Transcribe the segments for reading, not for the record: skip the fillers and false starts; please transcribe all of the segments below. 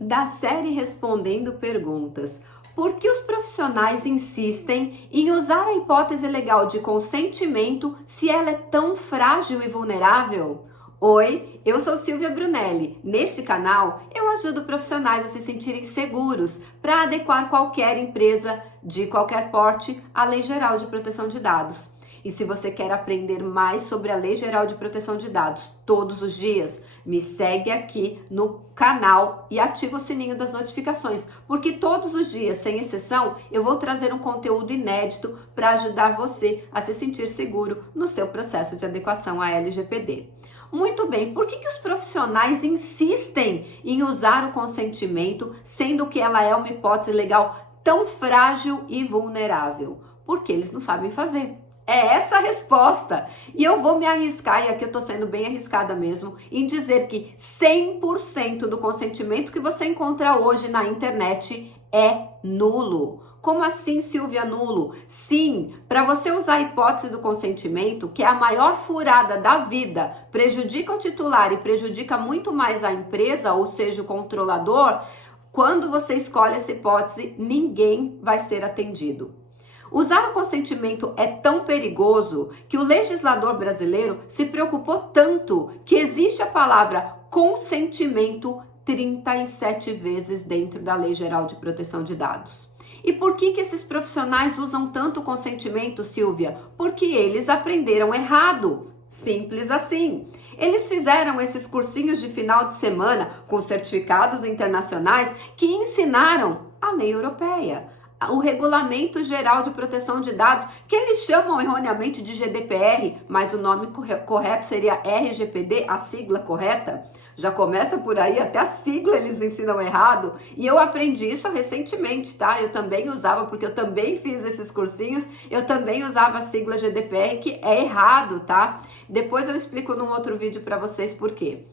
Da série Respondendo Perguntas. Por que os profissionais insistem em usar a hipótese legal de consentimento se ela é tão frágil e vulnerável? Oi, eu sou Silvia Brunelli. Neste canal, eu ajudo profissionais a se sentirem seguros para adequar qualquer empresa de qualquer porte à Lei Geral de Proteção de Dados. E se você quer aprender mais sobre a Lei Geral de Proteção de Dados todos os dias, me segue aqui no canal e ativa o sininho das notificações, porque todos os dias, sem exceção, eu vou trazer um conteúdo inédito para ajudar você a se sentir seguro no seu processo de adequação à LGPD. Muito bem, por que os profissionais insistem em usar o consentimento, sendo que ela é uma hipótese legal tão frágil e vulnerável? Porque eles não sabem fazer. É essa a resposta. E eu vou me arriscar, e aqui eu tô sendo bem arriscada mesmo, em dizer que 100% do consentimento que você encontra hoje na internet é nulo. Como assim, Silvia, nulo? Sim, para você usar a hipótese do consentimento, que é a maior furada da vida, prejudica o titular e prejudica muito mais a empresa, ou seja, o controlador, quando você escolhe essa hipótese, ninguém vai ser atendido. Usar o consentimento é tão perigoso que o legislador brasileiro se preocupou tanto que existe a palavra consentimento 37 vezes dentro da Lei Geral de Proteção de Dados. E por que esses profissionais usam tanto consentimento, Silvia? Porque eles aprenderam errado. Simples assim. Eles fizeram esses cursinhos de final de semana com certificados internacionais que ensinaram a lei europeia, o Regulamento Geral de Proteção de Dados, que eles chamam erroneamente de GDPR, mas o nome correto seria RGPD, a sigla correta. Já começa por aí, até a sigla eles ensinam errado. E eu aprendi isso recentemente, tá? Eu também usava, porque eu também fiz esses cursinhos, eu também usava a sigla GDPR, que é errado, tá? Depois eu explico num outro vídeo para vocês por quê.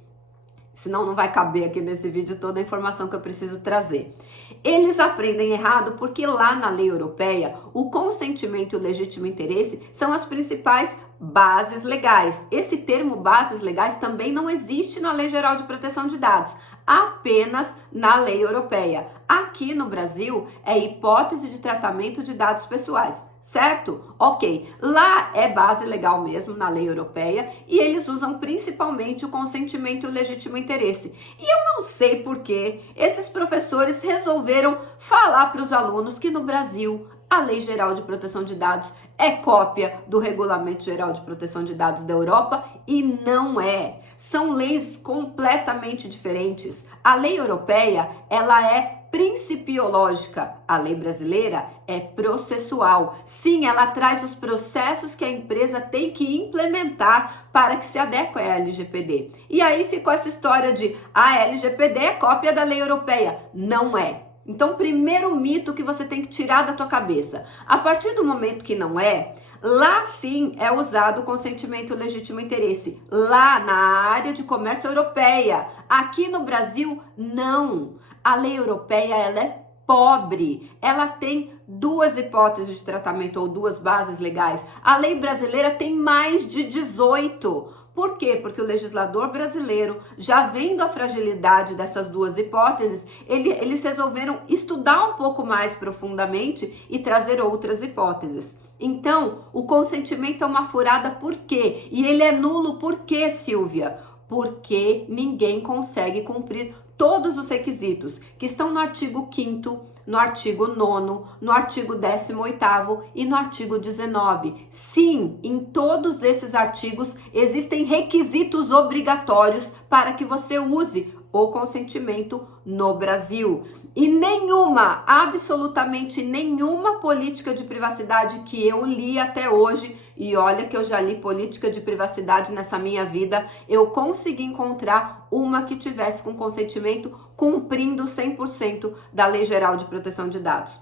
Senão não vai caber aqui nesse vídeo toda a informação que eu preciso trazer. Eles aprendem errado porque lá na lei europeia, o consentimento e o legítimo interesse são as principais bases legais. Esse termo bases legais também não existe na Lei Geral de Proteção de Dados, apenas na lei europeia. Aqui no Brasil é hipótese de tratamento de dados pessoais. Certo? Ok. Lá é base legal mesmo na lei europeia e eles usam principalmente o consentimento e o legítimo interesse. E eu não sei por que esses professores resolveram falar para os alunos que no Brasil a Lei Geral de Proteção de Dados é cópia do Regulamento Geral de Proteção de Dados da Europa e não é. São leis completamente diferentes. A lei europeia, ela é principiológica. A lei brasileira é processual. Sim, ela traz os processos que a empresa tem que implementar para que se adeque à LGPD. E aí ficou essa história de a LGPD é cópia da lei europeia. Não é. Então, primeiro mito que você tem que tirar da tua cabeça. A partir do momento que não é, lá sim é usado o consentimento e o legítimo interesse. Lá na área de comércio europeia. Aqui no Brasil, não. A lei europeia, ela é pobre. Ela tem duas hipóteses de tratamento ou duas bases legais. A lei brasileira tem mais de 18. Por quê? Porque o legislador brasileiro, já vendo a fragilidade dessas duas hipóteses, eles resolveram estudar um pouco mais profundamente e trazer outras hipóteses. Então, o consentimento é uma furada por quê? E ele é nulo por quê, Silvia? Porque ninguém consegue cumprir todos os requisitos que estão no artigo 5º, no artigo 9º, no artigo 18º e no artigo 19. Sim, em todos esses artigos existem requisitos obrigatórios para que você use o consentimento no Brasil. E nenhuma, absolutamente nenhuma política de privacidade que eu li até hoje, e olha que eu já li política de privacidade nessa minha vida, eu consegui encontrar uma que tivesse com consentimento cumprindo 100% da Lei Geral de Proteção de Dados.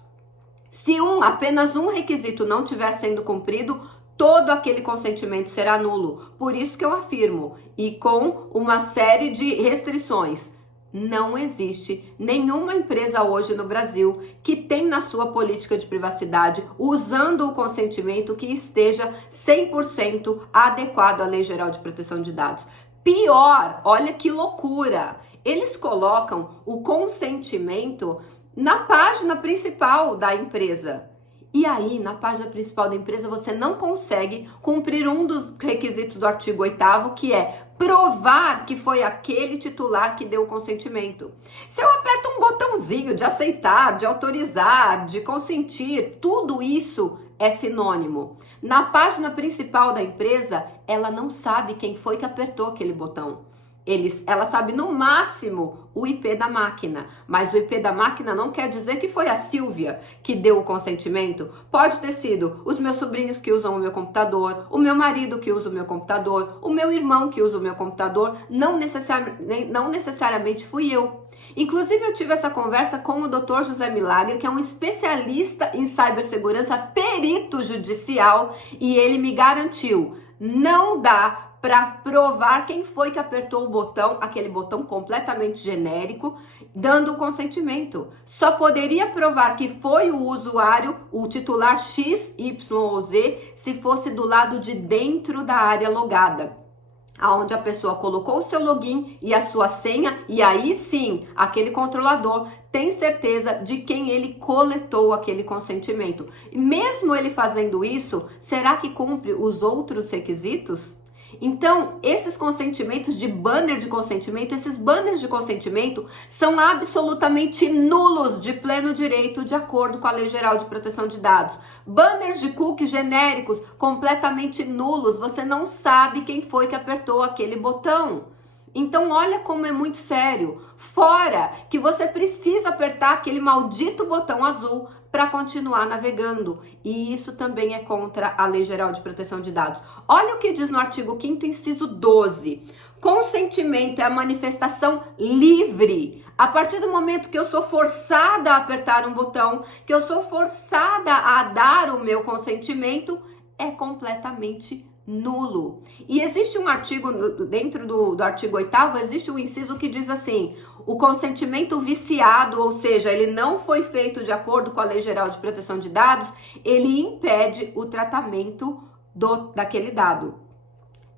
Se apenas um requisito não estiver sendo cumprido, todo aquele consentimento será nulo. Por isso que eu afirmo, e com uma série de restrições, não existe nenhuma empresa hoje no Brasil que tem na sua política de privacidade, usando o consentimento, que esteja 100% adequado à Lei Geral de Proteção de Dados. Pior, olha que loucura, Eles colocam o consentimento na página principal da empresa. E aí, na página principal da empresa, você não consegue cumprir um dos requisitos do artigo 8º, que é provar que foi aquele titular que deu o consentimento. Se eu aperto um botãozinho de aceitar, de autorizar, de consentir, tudo isso é sinônimo. Na página principal da empresa, ela não sabe quem foi que apertou aquele botão. Ela sabe no máximo o IP da máquina, mas o IP da máquina não quer dizer que foi a Silvia que deu o consentimento. Pode ter sido os meus sobrinhos que usam o meu computador, o meu marido que usa o meu computador, o meu irmão que usa o meu computador, não necessariamente fui eu. Inclusive, eu tive essa conversa com o Dr. José Milagre, que é um especialista em cibersegurança, perito judicial, e ele me garantiu, não dá para provar quem foi que apertou o botão, aquele botão completamente genérico, dando o consentimento. Só poderia provar que foi o usuário, o titular X, Y ou Z, se fosse do lado de dentro da área logada, aonde a pessoa colocou o seu login e a sua senha, e aí sim, aquele controlador tem certeza de quem ele coletou aquele consentimento. E mesmo ele fazendo isso, será que cumpre os outros requisitos? Então, esses consentimentos de banner de consentimento, esses banners de consentimento são absolutamente nulos de pleno direito, de acordo com a Lei Geral de Proteção de Dados. Banners de cookies genéricos, completamente nulos, você não sabe quem foi que apertou aquele botão. Então, olha como é muito sério. Fora que você precisa apertar aquele maldito botão azul para continuar navegando. E isso também é contra a Lei Geral de Proteção de Dados. Olha o que diz no artigo 5º, inciso 12. Consentimento é a manifestação livre. A partir do momento que eu sou forçada a apertar um botão, que eu sou forçada a dar o meu consentimento, é completamente nulo. E existe um artigo, dentro do artigo 8º, existe um inciso que diz assim: o consentimento viciado, ou seja, ele não foi feito de acordo com a Lei Geral de Proteção de Dados, ele impede o tratamento daquele dado.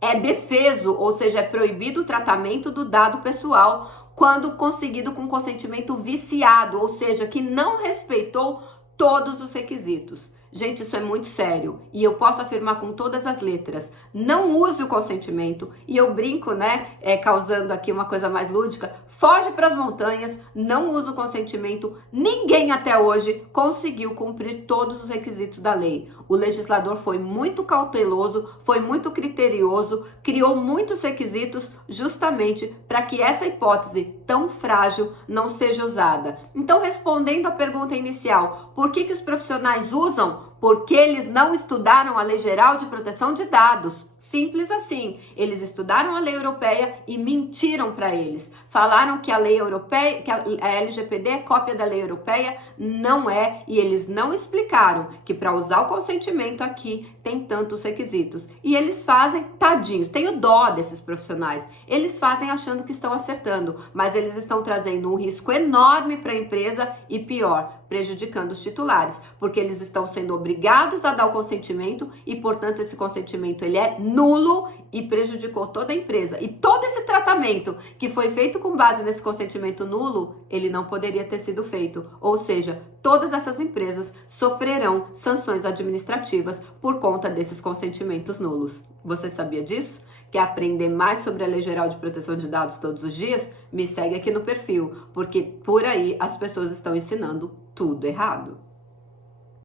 É defeso, ou seja, é proibido o tratamento do dado pessoal quando conseguido com consentimento viciado, ou seja, que não respeitou todos os requisitos. Gente, isso é muito sério e eu posso afirmar com todas as letras, não use o consentimento, e eu brinco, né, causando aqui uma coisa mais lúdica, foge para as montanhas, não usa o consentimento, ninguém até hoje conseguiu cumprir todos os requisitos da lei. O legislador foi muito cauteloso, foi muito criterioso, criou muitos requisitos justamente para que essa hipótese tão frágil não seja usada. Então, respondendo à pergunta inicial, por que os profissionais usam? Porque eles não estudaram a Lei Geral de Proteção de Dados. Simples assim. Eles estudaram a lei europeia e mentiram para eles. Falaram que a lei europeia, que a LGPD é cópia da lei europeia, não é, e eles não explicaram que para usar o consentimento aqui tem tantos requisitos. E eles fazem, tadinhos, tenho dó desses profissionais. Eles fazem achando que estão acertando, mas eles estão trazendo um risco enorme para a empresa e pior, prejudicando os titulares, porque eles estão sendo obrigados a dar o consentimento e, portanto, esse consentimento ele é nulo e prejudicou toda a empresa. E todo esse tratamento que foi feito com base nesse consentimento nulo, ele não poderia ter sido feito. Ou seja, todas essas empresas sofrerão sanções administrativas por conta desses consentimentos nulos. Você sabia disso? Quer aprender mais sobre a Lei Geral de Proteção de Dados todos os dias? Me segue aqui no perfil, porque por aí as pessoas estão ensinando tudo errado.